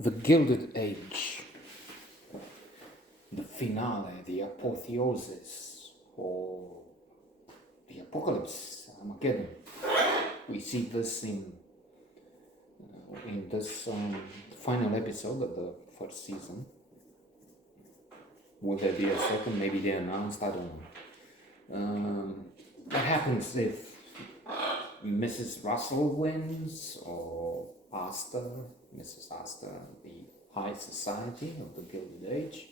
The Gilded Age, the finale, the apotheosis, or the apocalypse, Armageddon. We see this in this final episode of the first season. Will there be a second? Maybe they announced, I don't know. What happens if Mrs. Russell wins, or Mrs. Astor, the high society of the Gilded Age,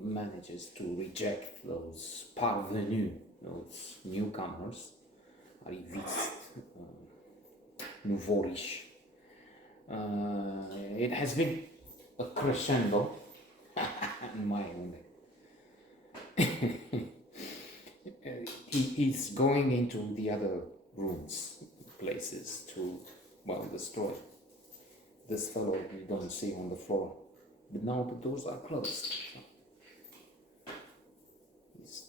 manages to reject those parvenus, those newcomers, arrivistes, nouveau riche. It has been a crescendo, in my own he's going into the other rooms, places to, destroy this fellow you don't see on the floor. But now the doors are closed. He's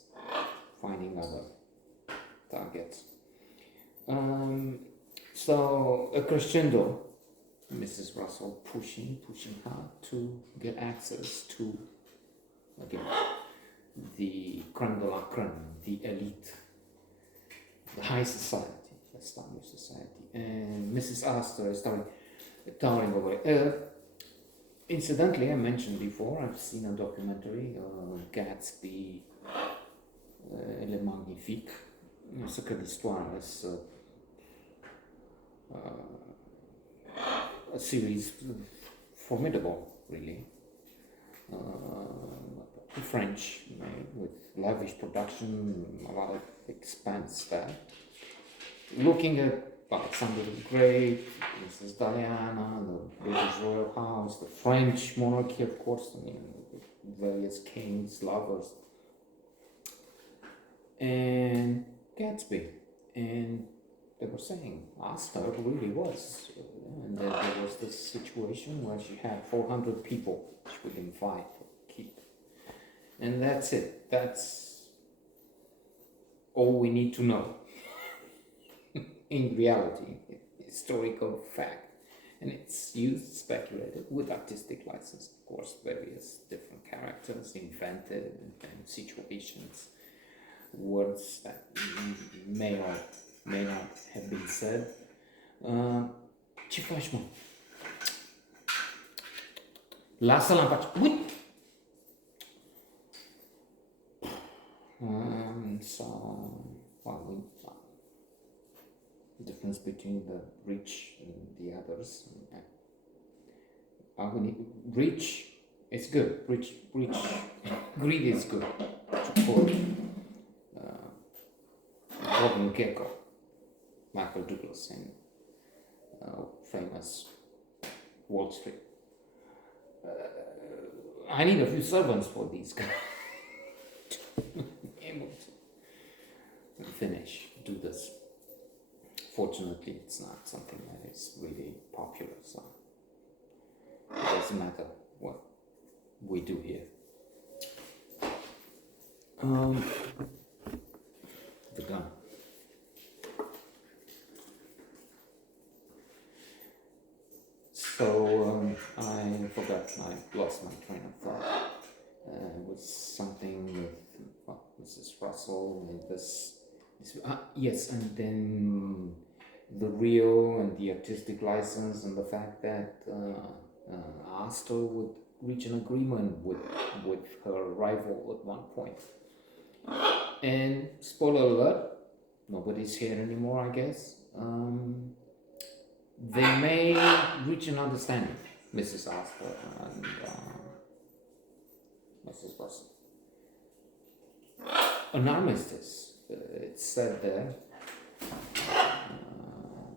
finding other targets. So a crescendo, Mrs. Russell pushing hard to get access to, again, the creme de la creme, the elite, the high society, established society. And Mrs. Astor is towering over it. Incidentally, I mentioned before, I've seen a documentary, Gatsby, Le Magnifique, Secret d'Histoire, is a series formidable, really. French, with lavish production, a lot of expense there. Looking at Alexander the Great, Princess Diana, the British Royal House, the French monarchy, of course, various kings, lovers, and Gatsby. And they were saying Astor really was. And then there was this situation where she had 400 people she would invite or keep. And that's it. That's all we need to know. In reality, historical fact. And it's used, speculated, with artistic license, of course, various different characters invented and situations, words that may or may not have been said. Ce faci, mă? Lasă-l în pace. Uit! The difference between the rich and the others. Rich is good. Rich. Greed is good. For Gordon Gekko, Michael Douglas, and famous Wall Street. I need a few servants for these guys to be able to finish, do this. Fortunately, it's not something that is really popular, so it doesn't matter what we do here. The gun. So I forgot, I lost my train of thought. It was something with Mrs. Russell and this yes, and then the Rio and the artistic license and the fact that Astor would reach an agreement with her rival at one point. And spoiler alert, nobody's here anymore, I guess. They may reach an understanding, Mrs. Astor and Mrs. Russell. An armistice. It's said there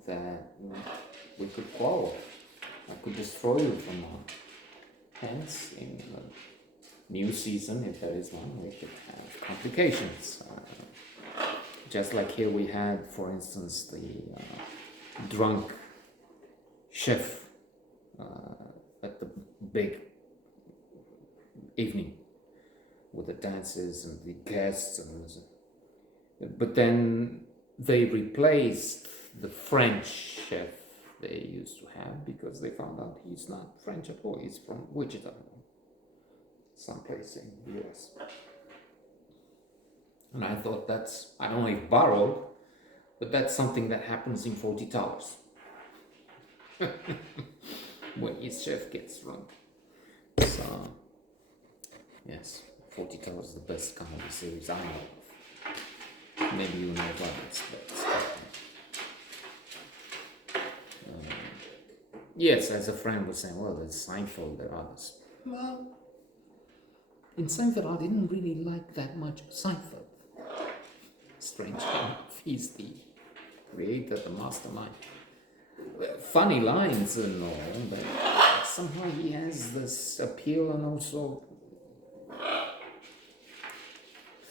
that we could quarrel. I could destroy you from now. Hence, in the new season, if there is one, we could have complications. Just like here we had, for instance, the drunk chef at the big evening with the dances and the guests, but then they replaced the French chef they used to have, because they found out he's not French at all. He's from Wichita, someplace in the US. And I thought that's, I don't know if borrowed, but that's something that happens in 40 Towers. When his chef gets drunk. So, yes, 40 Towers is the best comedy series I know of. Maybe you know of others, but yes, as a friend was saying, well, there's Seinfeld, there are others. Well, in Seinfeld, I didn't really like that much Seinfeld. Strange enough, he's the creator, the mastermind. Funny lines and all, but somehow he has this appeal, and also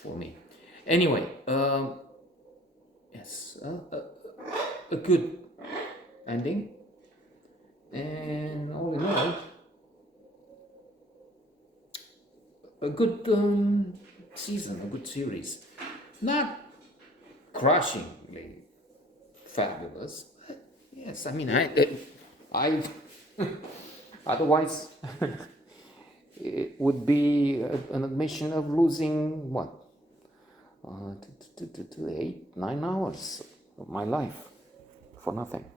for me. Anyway, yes, a good ending, and all in all, a good season, a good series. Not crushingly fabulous. Yes, I mean, I otherwise it would be an admission of losing what, 8, 9 hours of my life for nothing.